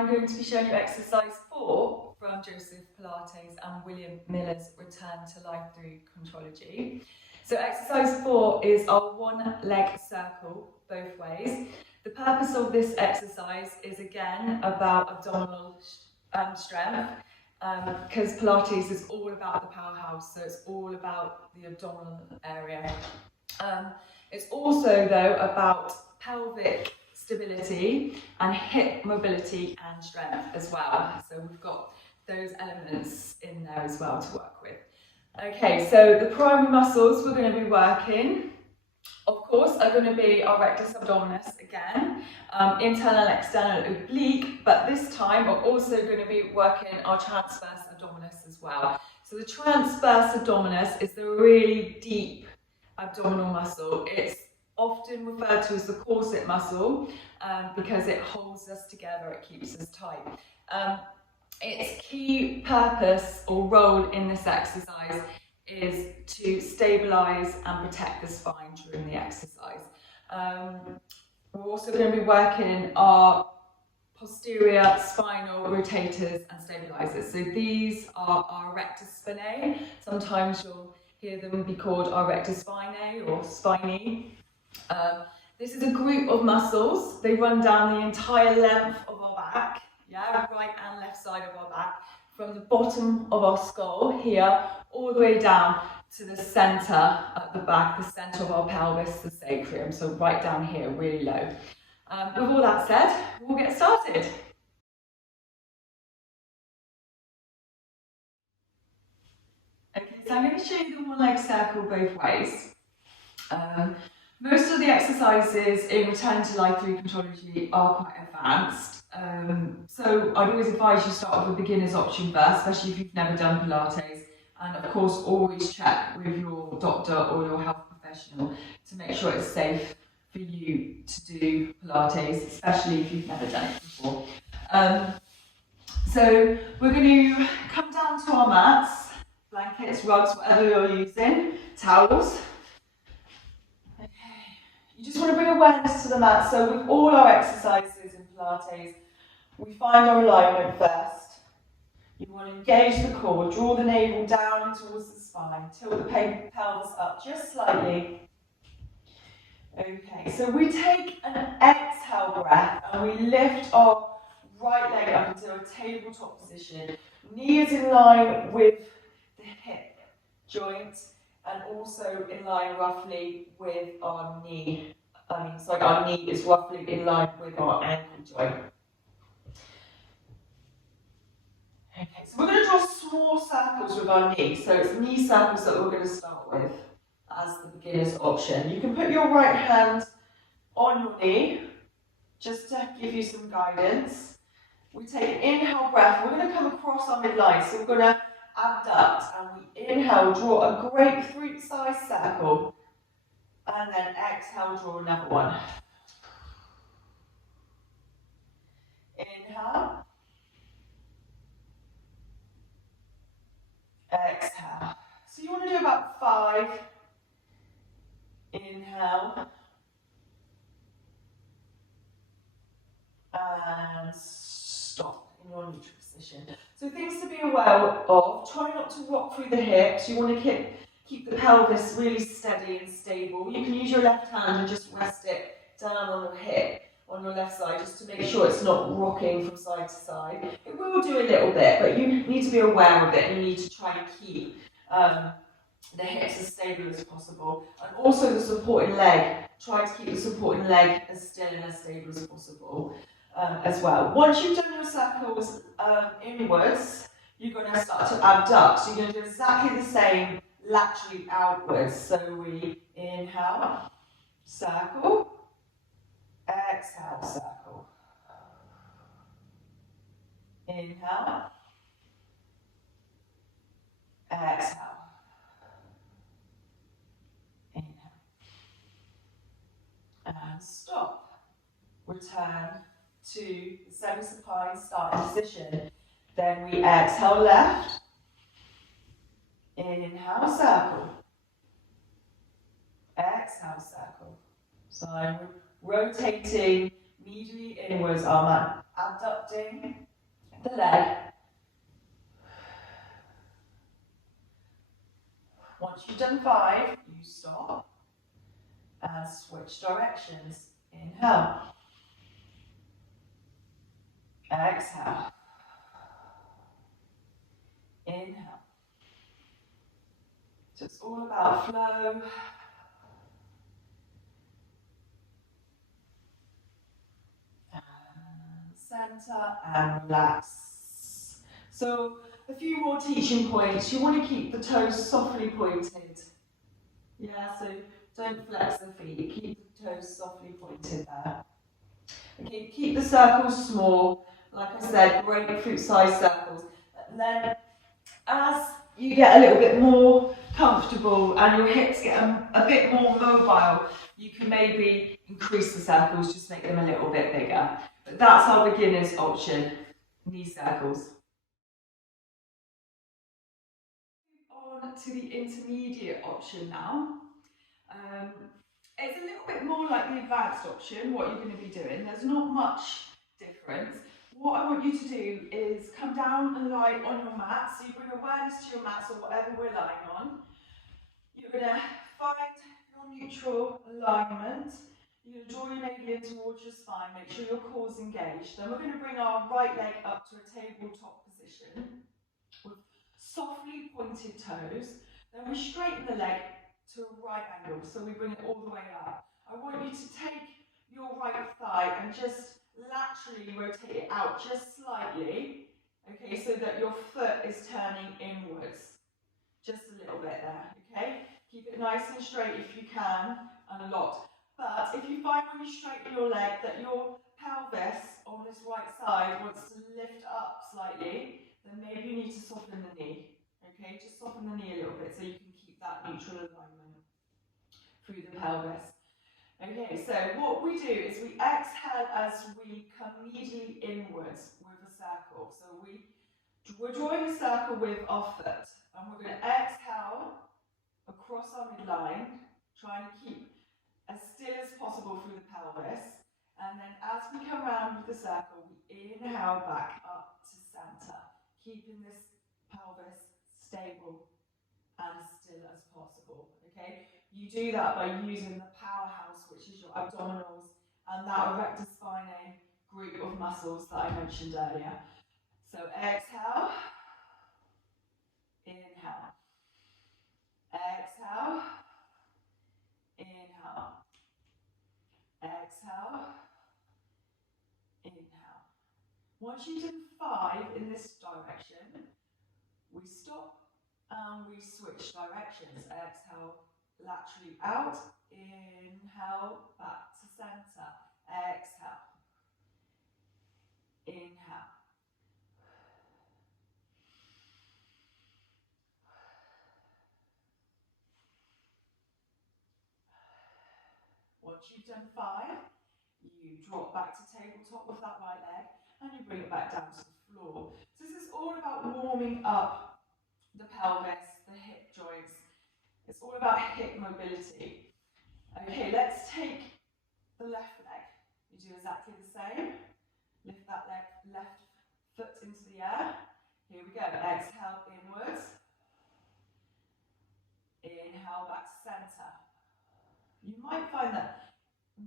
I'm going to be showing you exercise 4 from Joseph Pilates and William Miller's Return to Life Through Contrology. So exercise 4 is our one leg circle both ways. The purpose of this exercise is again about abdominal strength, because Pilates is all about the powerhouse, so it's all about the abdominal area. It's also though about pelvic stability and hip mobility and strength as well. So we've got those elements in there as well to work with. Okay, so the primary muscles we're going to be working, of course, are going to be our rectus abdominis again, internal and external oblique, but this time we're also going to be working our transverse abdominis as well. So the transverse abdominis is the really deep abdominal muscle. It's often referred to as the corset muscle because it holds us together, it keeps us tight. Its key purpose or role in this exercise is to stabilise and protect the spine during the exercise. We're also going to be working our posterior spinal rotators and stabilisers. So these are our rectus spinae. Sometimes you'll hear them be called our rectus spinae or spiny. This is a group of muscles. They run down the entire length of our back, right and left side of our back, from the bottom of our skull here, all the way down to the centre at the back, the centre of our pelvis, the sacrum, so right down here, really low. With all that said, we'll get started. Okay, so I'm going to show you the one leg circle both ways. Most of the exercises in Return to Life Through Contrology are quite advanced. So I'd always advise you start with a beginner's option first, especially if you've never done Pilates. And of course, always check with your doctor or your health professional to make sure it's safe for you to do Pilates, especially if you've never done it before. So we're going to come down to our mats, blankets, rugs, whatever you're using, towels. You just want to bring awareness to the mat. So with all our exercises in Pilates, we find our alignment first. You want to engage the core, draw the navel down towards the spine, tilt the pelvis up just slightly. Okay, so we take an exhale breath and we lift our right leg up into a tabletop position. Knee is in line with the hip joint and also in line roughly with our knee. Our knee is roughly in line with our ankle joint. Okay, so we're going to draw small circles with our knee. So it's knee circles that we're going to start with as the beginner's option. You can put your right hand on your knee, just to give you some guidance. We take an inhale breath. We're going to come across our midline. So we're going to abduct and we inhale, draw a grapefruit-sized circle. And then exhale, draw another one. Inhale. Exhale. So you want to do about 5. Inhale. And stop in your neutral position. So things to be aware of, try not to rock through the hips. You want to keep the pelvis really steady and stable. You can use your left hand and just rest it down on your hip, on your left side, just to make sure it's not rocking from side to side. It will do a little bit, but you need to be aware of it and you need to try and keep the hips as stable as possible. And also the supporting leg, try to keep the supporting leg as still and as stable as possible. As well. Once you've done your circles inwards, you're going to start to abduct. So you're going to do exactly the same laterally outwards. So we inhale, circle, exhale, circle. Inhale, exhale. Inhale. And stop. Return to the semi-supine starting position. Then we exhale left, inhale circle, exhale circle. So I'm rotating Medially inwards arm, abducting the leg. Once you've done 5, you stop and switch directions. Inhale. Exhale. Inhale. So it's all about flow. And center and relax. So a few more teaching points. You want to keep the toes softly pointed. Yeah, so don't flex the feet. Keep the toes softly pointed there. Okay, keep the circles small. Like I said, grapefruit-sized circles. And then as you get a little bit more comfortable and your hips get a bit more mobile, you can maybe increase the circles, just make them a little bit bigger. But that's our beginner's option, knee circles. On to the intermediate option now. It's a little bit more like the advanced option, what you're going to be doing. There's not much difference. What I want you to do is come down and lie on your mat. So you bring awareness to your mat, or whatever we're lying on. You're going to find your neutral alignment. You're going to draw your navel in towards your spine. Make sure your core's engaged. Then we're going to bring our right leg up to a tabletop position with softly pointed toes. Then we straighten the leg to a right angle, so we bring it all the way up. I want you to take your right thigh and just laterally rotate it out just slightly, okay, so that your foot is turning inwards. Just a little bit there, okay? Keep it nice and straight if you can, and a lot. But if you find when you straighten your leg that your pelvis on this right side wants to lift up slightly, then maybe you need to soften the knee. Okay, just soften the knee a little bit so you can keep that neutral alignment through the pelvis. Okay, so what we do is we exhale as we come medially inwards with a circle. So we're drawing a circle with our foot, and we're going to exhale across our midline, trying to keep as still as possible through the pelvis. And then as we come around with the circle, we inhale back up to center, keeping this pelvis stable and still as possible, okay? You do that by using the powerhouse, which is your abdominals, and that erector spinae group of muscles that I mentioned earlier. So exhale, inhale, exhale, inhale, exhale, inhale. Once you've done 5 in this direction, we stop and we switch directions. Exhale, laterally out, inhale, back to center, exhale, inhale. Once you've done 5, you drop back to tabletop with that right leg and you bring it back down to the floor. So this is all about warming up the pelvis, the hip joints. It's all about hip mobility. Okay, let's take the left leg. You do exactly the same. Lift that left foot into the air. Here we go. Exhale inwards. Inhale back to center. You might find that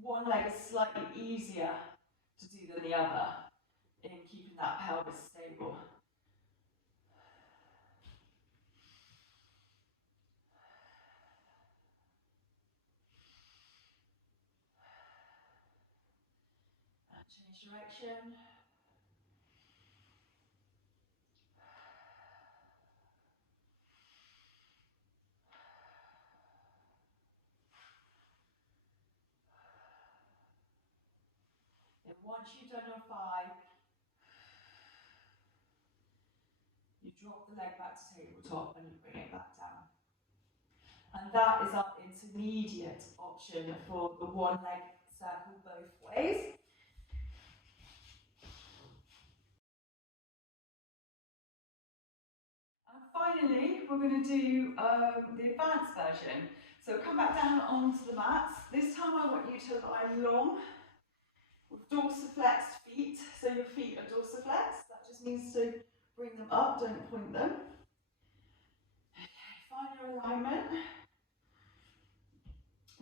one leg is slightly easier to do than the other in keeping that pelvis stable. And change direction. And once you've done your 5, you drop the leg back to tabletop and you bring it back down. And that is our intermediate option for the one leg circle both ways. And finally, we're going to do the advanced version. So come back down onto the mats. This time I want you to lie long with dorsiflexed feet. So your feet are dorsiflexed. That just means to bring them up, don't point them. Okay, find your alignment.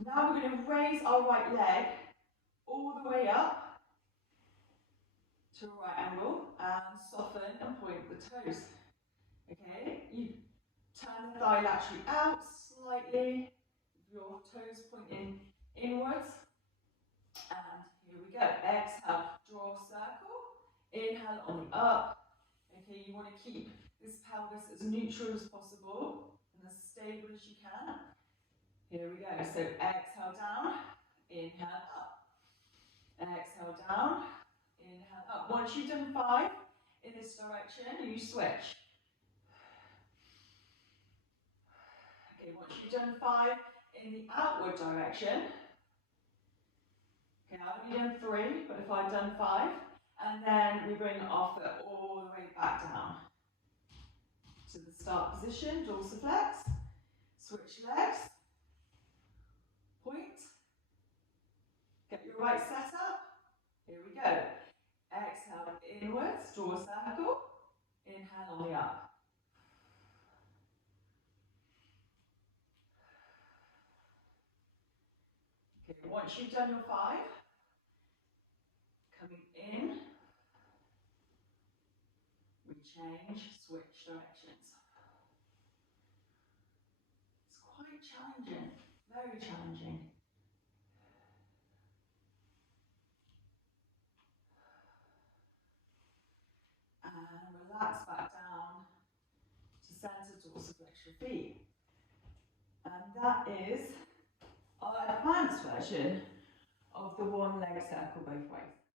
Now we're going to raise our right leg all the way up to a right angle and soften and point the toes. Okay, you turn the thigh laterally out slightly, your toes pointing inwards. And here we go. Exhale, draw a circle. Inhale on the up. Okay, you want to keep this pelvis as neutral as possible and as stable as you can. Here we go. So exhale down, inhale up. Exhale down, inhale up. Once you've done 5 in this direction, you switch. Okay, once you've done 5 in the outward direction, okay, I've only done 3, but if I've done 5, and then we bring our foot all the way back down to the start position, dorsiflex, switch legs, point, get your right set up, here we go. Exhale inwards, draw a circle, inhale on the up. Okay, once you've done your 5, coming in, we change, switch directions. It's quite challenging, very challenging. And relax back down to center, dorsiflex your feet. And that is our advanced version of the one leg circle both ways.